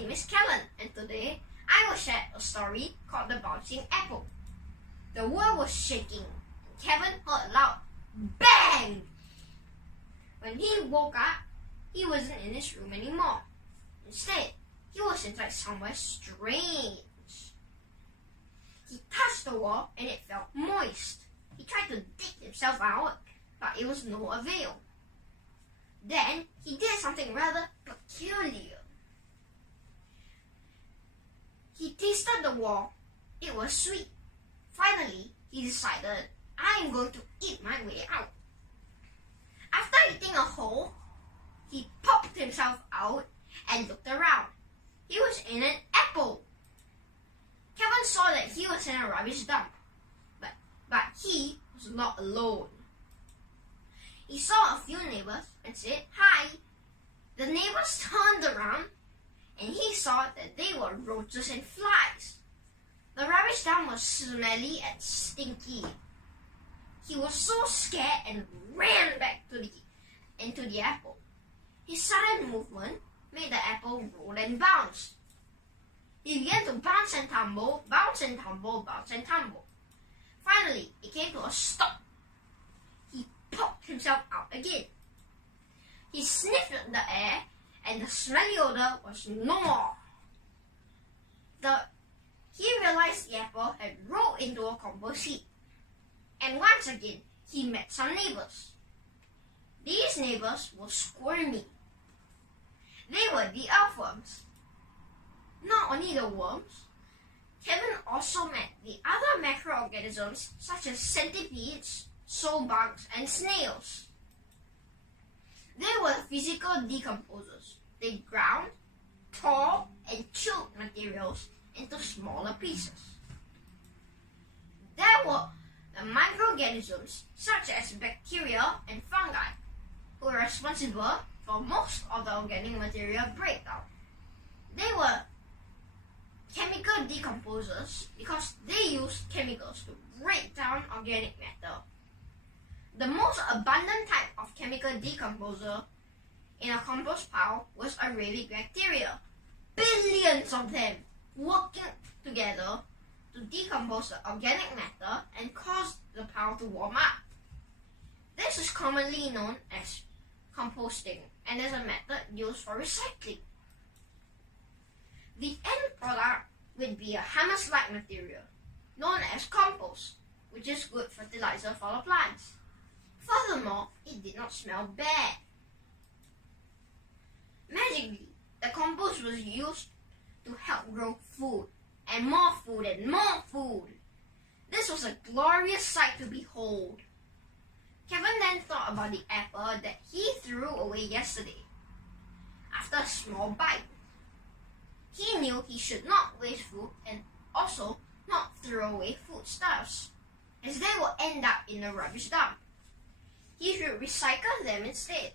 name is Kellen, and today I will share a story called The Bouncing Apple. The world was shaking, and Kevin heard a loud bang. When he woke up, he wasn't in his room anymore. Instead, he was inside somewhere strange. He touched the wall and it felt moist. He tried to dig himself out, but it was no avail. Then he did something rather peculiar. He tasted the wall. It was sweet. Finally, he decided, I'm going to eat my way out. After eating a hole, he popped himself out and looked around. He was in an apple. Kevin saw that he was in a rubbish dump, but he was not alone. He saw a few neighbors and said, hi. The neighbors turned around and he saw that they were roaches and flies. The rubbish dump was smelly and stinky. He was so scared and ran back into the apple. His sudden movement made the apple roll and bounce. He began to bounce and tumble, bounce and tumble, bounce and tumble. Finally, it came to a stop. He popped himself out again. He sniffed the air, and the smelly odor was no more. He realized the apple had rolled into a compost heap. And once again, he met some neighbors. These neighbors were squirmy. They were the earthworms. Not only the worms, Kevin also met the other microorganisms such as centipedes, soil bugs, and snails. They were physical decomposers. They ground, tore, and chewed materials into smaller pieces. There were the microorganisms such as bacteria and fungi, who were responsible for most of the organic material breakdown. They were chemical decomposers because they used chemicals to break down organic matter. The most abundant type of chemical decomposer in a compost pile was aerabic bacteria. Billions of them working together to decompose the organic matter and cause the pile to warm up. This is commonly known as composting and is a method used for recycling. The end product would be a humus-like material known as compost, which is good fertilizer for the plants. Furthermore, it did not smell bad. Magically, the compost was used to help grow food, and more food, and more food. This was a glorious sight to behold. Kevin then thought about the apple that he threw away yesterday. After a small bite, he knew he should not waste food and also not throw away foodstuffs, as they will end up in a rubbish dump. He should recycle them instead.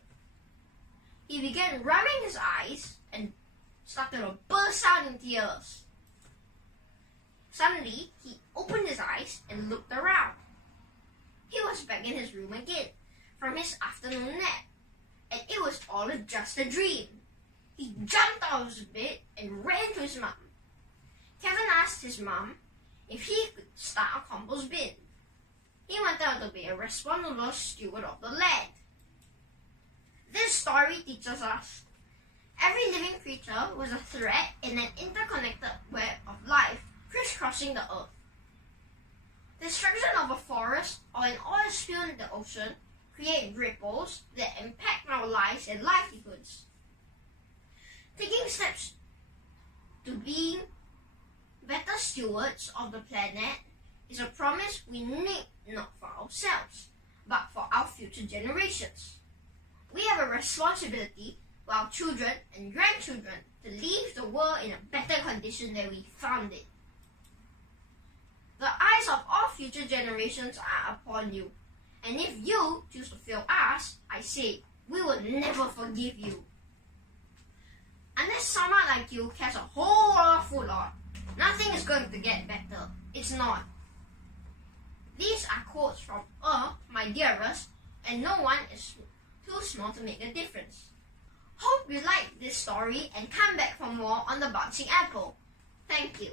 He began rubbing his eyes and started to burst out in tears. Suddenly, he opened his eyes and looked around. He was back in his room again from his afternoon nap, and it was all just a dream. He jumped out of his bed and ran to his mom. Kevin asked his mom if he could start a compost bin. He wanted to be a responsible steward of the land. This story teaches us every living creature was a thread in an interconnected web of life crisscrossing the earth. Destruction of a forest or an oil spill in the ocean create ripples that impact our lives and livelihoods. Taking steps to being better stewards of the planet is a promise we need not for ourselves, but for our future generations. We have a responsibility for our children and grandchildren to leave the world in a better condition than we found it. The eyes of all future generations are upon you, and if you choose to fail us, I say, we will never forgive you. Unless someone like you cares a whole lot of food on, nothing is going to get better. It's not. These are quotes from my dearest, and no one is too small to make a difference. Hope you liked this story and come back for more on the bouncing apple. Thank you.